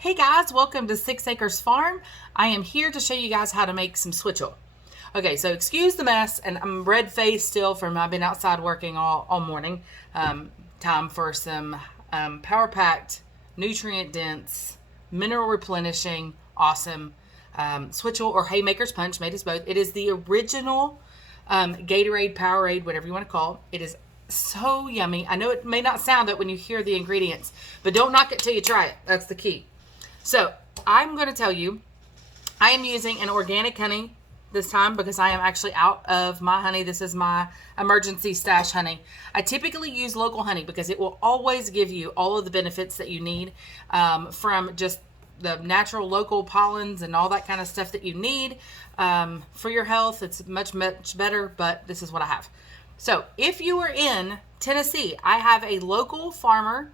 Hey guys, welcome to 6 Acres Farm. I am here to show you guys how to make some switchel. Okay, so excuse the mess, and I'm red faced still from I've been outside working all morning. Time for some power packed, nutrient dense, mineral replenishing, awesome switchel or haymakers punch, made as both. It is the original Gatorade, Powerade, whatever you want to call it. It is so yummy. I know it may not sound it when you hear the ingredients, but don't knock it till you try it. That's the key. So I'm going to tell you, I am using an organic honey this time because I am actually out of my honey. This is my emergency stash honey. I typically use local honey because it will always give you all of the benefits that you need from just the natural local pollens and all that kind of stuff that you need for your health. It's much better, but this is what I have. So if you are in Tennessee, I have a local farmer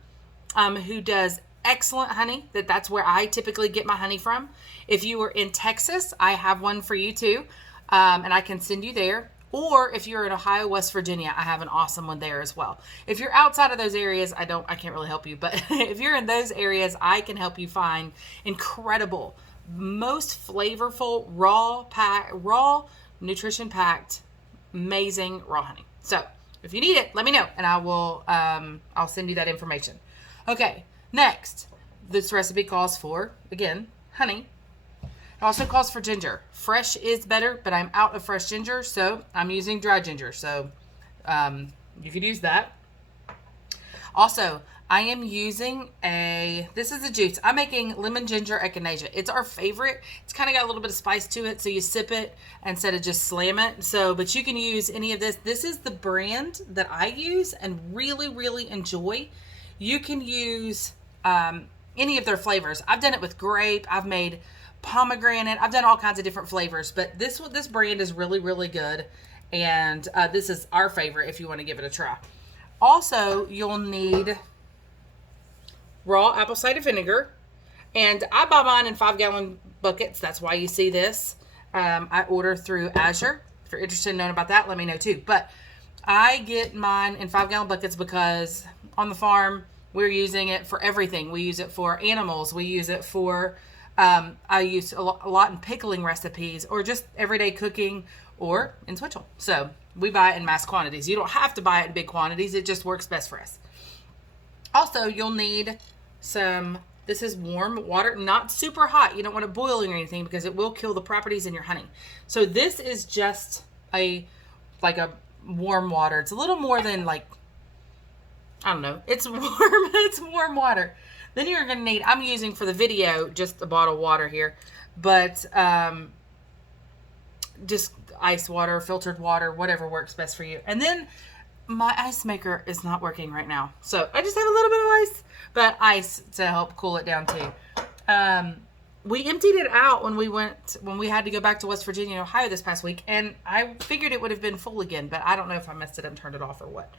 who does excellent honey. That's where I typically get my honey from. If you are in Texas, I have one for you too, and I can send you there. Or if you're in Ohio, West Virginia, I have an awesome one there as well. If you're outside of those areas, I can't really help you. But if you're in those areas, I can help you find incredible, most flavorful, raw, nutrition packed, amazing raw honey. So if you need it, let me know, and I'll send you that information. Okay. Next, this recipe calls for, again, honey. It also calls for ginger. Fresh is better, but I'm out of fresh ginger, so I'm using dry ginger. So you could use that. Also, I am using this is a juice. I'm making lemon ginger echinacea. It's our favorite. It's kind of got a little bit of spice to it, so you sip it instead of just slam it. But you can use any of this. This is the brand that I use and really, really enjoy. You can use any of their flavors. I've done it with grape. I've made pomegranate. I've done all kinds of different flavors, but this brand is really, really good. And this is our favorite if you want to give it a try. Also, you'll need raw apple cider vinegar. And I buy mine in 5-gallon buckets. That's why you see this. I order through Azure. If you're interested in knowing about that, let me know too. But I get mine in 5-gallon buckets because on the farm, we're using it for everything. We use it for animals. We use it for, I use a lot in pickling recipes or just everyday cooking or in switchel. So we buy it in mass quantities. You don't have to buy it in big quantities. It just works best for us. Also, you'll need this is warm water, not super hot. You don't want it boiling or anything because it will kill the properties in your honey. So this is just like a warm water. It's a little more than I don't know. It's warm. It's warm water. Then you're going to need, I'm using for the video, just a bottle of water here, but just ice water, filtered water, whatever works best for you. And then my ice maker is not working right now. So I just have a little bit of ice to help cool it down too. We emptied it out when we had to go back to West Virginia and Ohio this past week. And I figured it would have been full again, but I don't know if I messed it up and turned it off or what.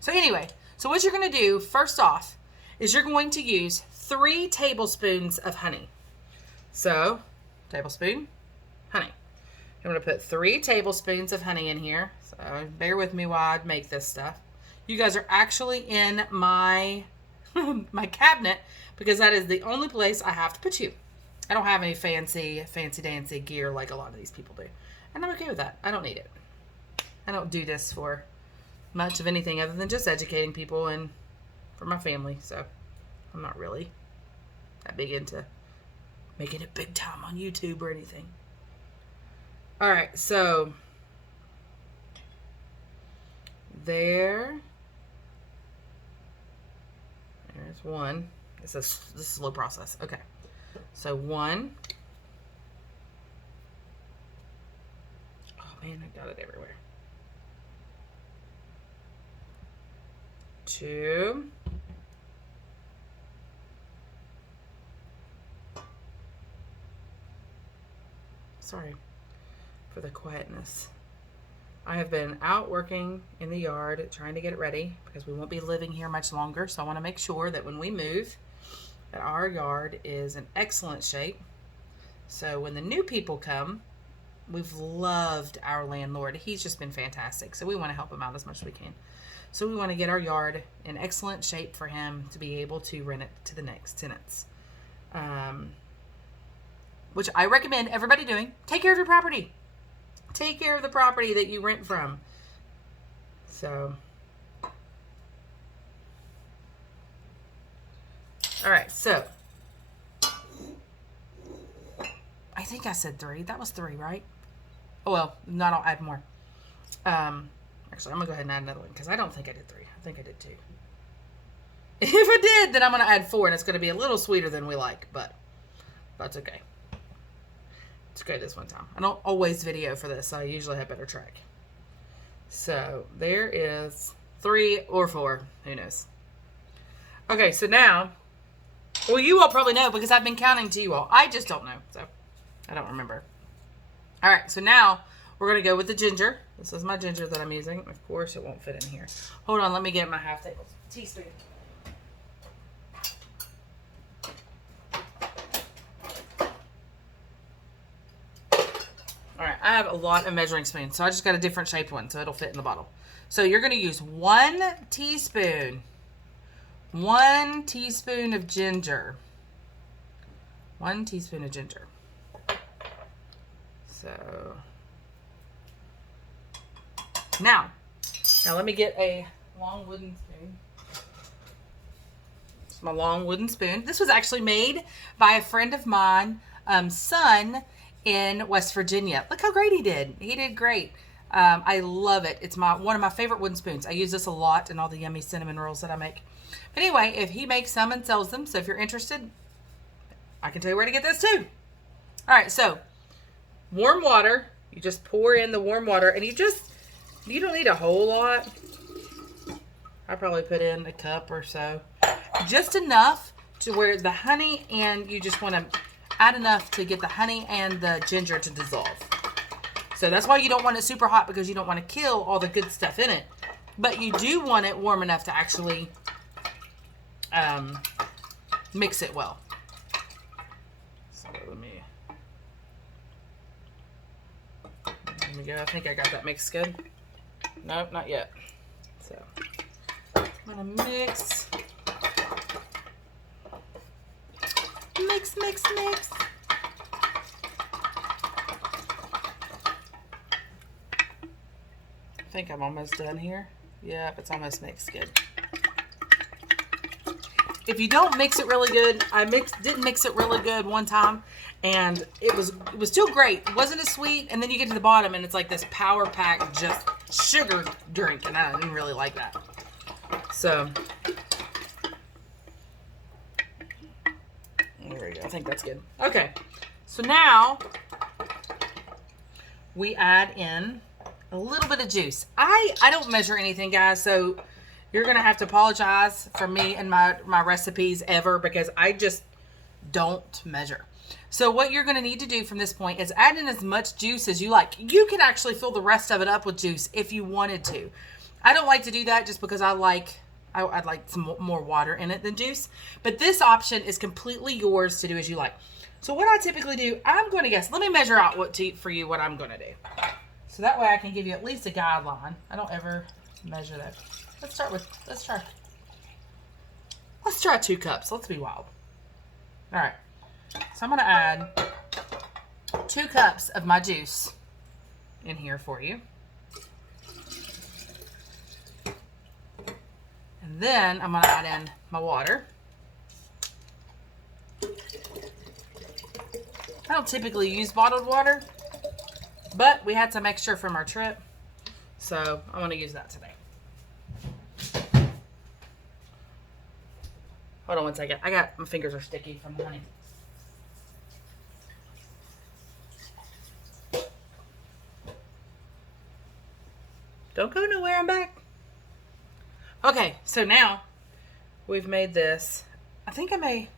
So anyway, what you're going to do first off is you're going to use 3 tablespoons of honey. So, tablespoon, honey. I'm going to put 3 tablespoons of honey in here. So bear with me while I make this stuff. You guys are actually in my my cabinet because that is the only place I have to put you. I don't have any fancy dancy gear like a lot of these people do. And I'm okay with that. I don't need it. I don't do this for much of anything other than just educating people and for my family. So I'm not really that big into making it big time on YouTube or anything. All right, so there's one. This is a slow process. Okay, so 1. Oh man, I got it everywhere. 2. Sorry for the quietness. I have been out working in the yard trying to get it ready because we won't be living here much longer. So I want to make sure that when we move that our yard is in excellent shape. So when the new people come, we've loved our landlord. He's just been fantastic. So we want to help him out as much as we can. So we want to get our yard in excellent shape for him to be able to rent it to the next tenants. which I recommend everybody doing, take care of your property. Take care of the property that you rent from. So, all right, so I think I said 3. That was 3, right? Oh, well, not, I'll add more. Actually, I'm going to go ahead and add another one because I don't think I did 3. I think I did 2. If I did, then I'm going to add 4, and it's going to be a little sweeter than we like, but that's okay. It's okay this one time. I don't always video for this, so I usually have better track. So there is 3 or 4. Who knows? Okay, so now, well, you all probably know because I've been counting to you all. I just don't know, so I don't remember. All right, so now we're going to go with the ginger. This is my ginger that I'm using. Of course, it won't fit in here. Hold on, let me get my half teaspoon. All right, I have a lot of measuring spoons, so I just got a different shaped one, so it'll fit in the bottle. So you're going to use 1 teaspoon. 1 teaspoon of ginger. 1 teaspoon of ginger. So now let me get a long wooden spoon. It's my long wooden spoon. This was actually made by a friend of mine, son in West Virginia. Look how great he did. He did great. I love it. It's one of my favorite wooden spoons. I use this a lot in all the yummy cinnamon rolls that I make. But anyway, if he makes some and sells them, so if you're interested, I can tell you where to get this too. All right, so warm water. You just pour in the warm water, and you don't need a whole lot. I probably put in a cup or so. Just enough to where the honey, and you just want to add enough to get the honey and the ginger to dissolve. So that's why you don't want it super hot, because you don't want to kill all the good stuff in it. But you do want it warm enough to actually mix it well. So let me go. I think I got that mixed good. Nope, not yet. So I'm gonna mix. Mix, mix, mix. I think I'm almost done here. Yep, it's almost mixed good. If you don't mix it really good, didn't mix it really good one time, and it was still great. It wasn't as sweet, and then you get to the bottom, and it's like this power pack just sugar drink, and I didn't really like that. So there we go. I think that's good. Okay, so now we add in a little bit of juice. I don't measure anything, guys, so you're going to have to apologize for me and my recipes ever, because I just don't measure. So what you're going to need to do from this point is add in as much juice as you like. You can actually fill the rest of it up with juice if you wanted to. I don't like to do that just because I'd like some more water in it than juice. But this option is completely yours to do as you like. So what I typically do, I'm going to guess. Let me measure out for you what I'm going to do. So that way I can give you at least a guideline. I don't ever measure that. Let's try 2 cups. Let's be wild. All right. So I'm going to add 2 cups of my juice in here for you. And then I'm going to add in my water. I don't typically use bottled water, but we had some extra from our trip, so I want to use that today. Hold on one second. My fingers are sticky from the honey. Don't go nowhere, I'm back. Okay, so now we've made this. I think I may,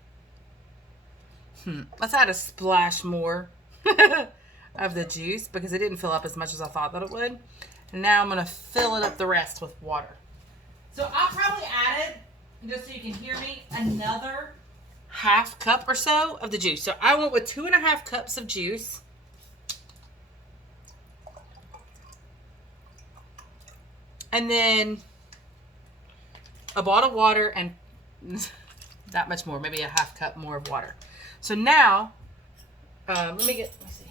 let's add a splash more of the juice because it didn't fill up as much as I thought that it would. And now I'm gonna fill it up the rest with water. So I'll probably add it, just so you can hear me, another half cup or so of the juice. So I went with 2.5 cups of juice. And then a bottle of water and that much more, maybe a half cup more of water. So now Let me see.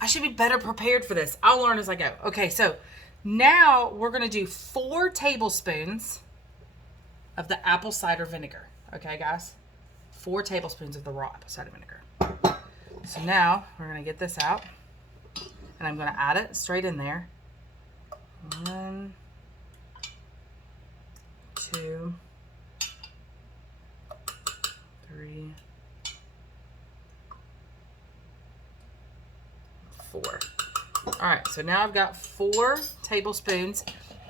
I should be better prepared for this. I'll learn as I go. Okay, so now we're going to do 4 tablespoons of the apple cider vinegar. Okay, guys? 4 tablespoons of the raw apple cider vinegar. So now we're going to get this out, and I'm going to add it straight in there. 1, 2, 3, 4. All right, so now I've got 4 tablespoons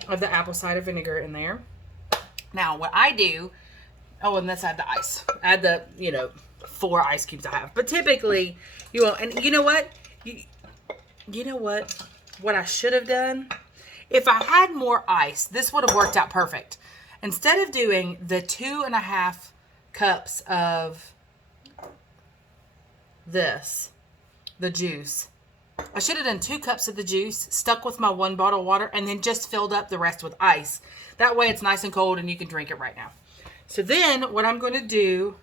of the apple cider vinegar in there. Now what I do, oh, and let's add the ice. Add the, 4 ice cubes I have. But typically, you will, and you know what? You know what? What I should have done? If I had more ice, this would have worked out perfect. Instead of doing the 2.5 cups of this, the juice, I should have done 2 cups of the juice, stuck with my 1 bottle of water, and then just filled up the rest with ice. That way it's nice and cold and you can drink it right now. So then what I'm going to do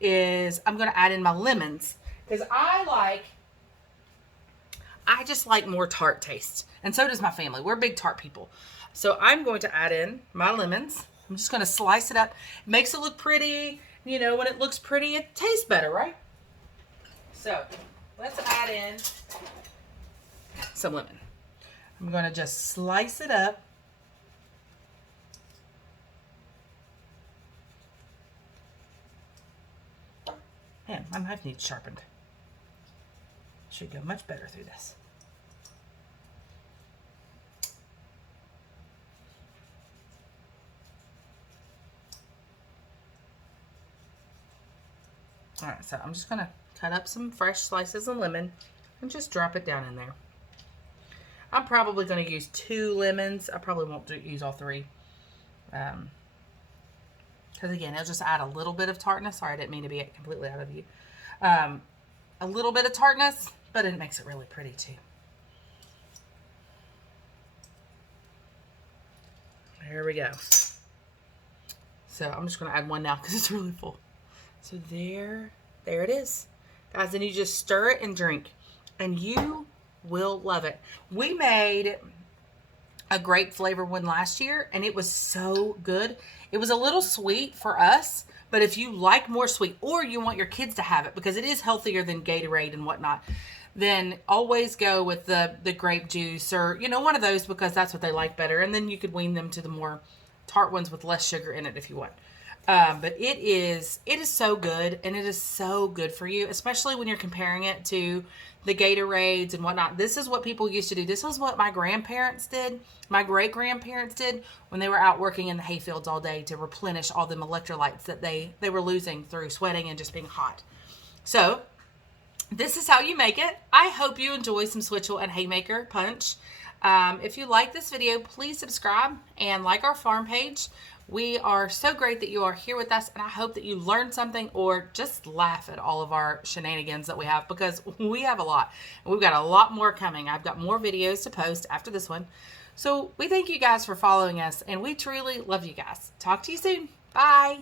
is I'm going to add in my lemons, because I just like more tart taste. And so does my family. We're big tart people. So I'm going to add in my lemons. I'm just going to slice it up. It makes it look pretty. When it looks pretty, it tastes better, right? So let's add in some lemon. I'm going to just slice it up. Man, my knife needs sharpened. Should go much better through this. All right, so I'm just going to cut up some fresh slices of lemon and just drop it down in there. I'm probably going to use 2 lemons. I probably won't use all 3. Because again, it'll just add a little bit of tartness. Sorry, I didn't mean to be completely out of view. A little bit of tartness, but it makes it really pretty too. There we go. So I'm just going to add 1 now because it's really full. So there it is. Guys, and you just stir it and drink. And you will love it. We made a grape flavor one last year, and it was so good. It was a little sweet for us, but if you like more sweet, or you want your kids to have it because it is healthier than Gatorade and whatnot, then always go with the grape juice, or one of those, because that's what they like better. And then you could wean them to the more tart ones with less sugar in it if you want. But it is so good, and it is so good for you, especially when you're comparing it to the Gatorades and whatnot. This is what people used to do. This was what my grandparents did. My great-grandparents did when they were out working in the hayfields all day to replenish all them electrolytes that they were losing through sweating and just being hot. So this is how you make it. I hope you enjoy some switchel and haymaker punch. If you like this video, please subscribe and like our farm page. We are so great that you are here with us, and I hope that you learned something or just laugh at all of our shenanigans that we have, because we have a lot. And we've got a lot more coming. I've got more videos to post after this one. So we thank you guys for following us, and we truly love you guys. Talk to you soon. Bye.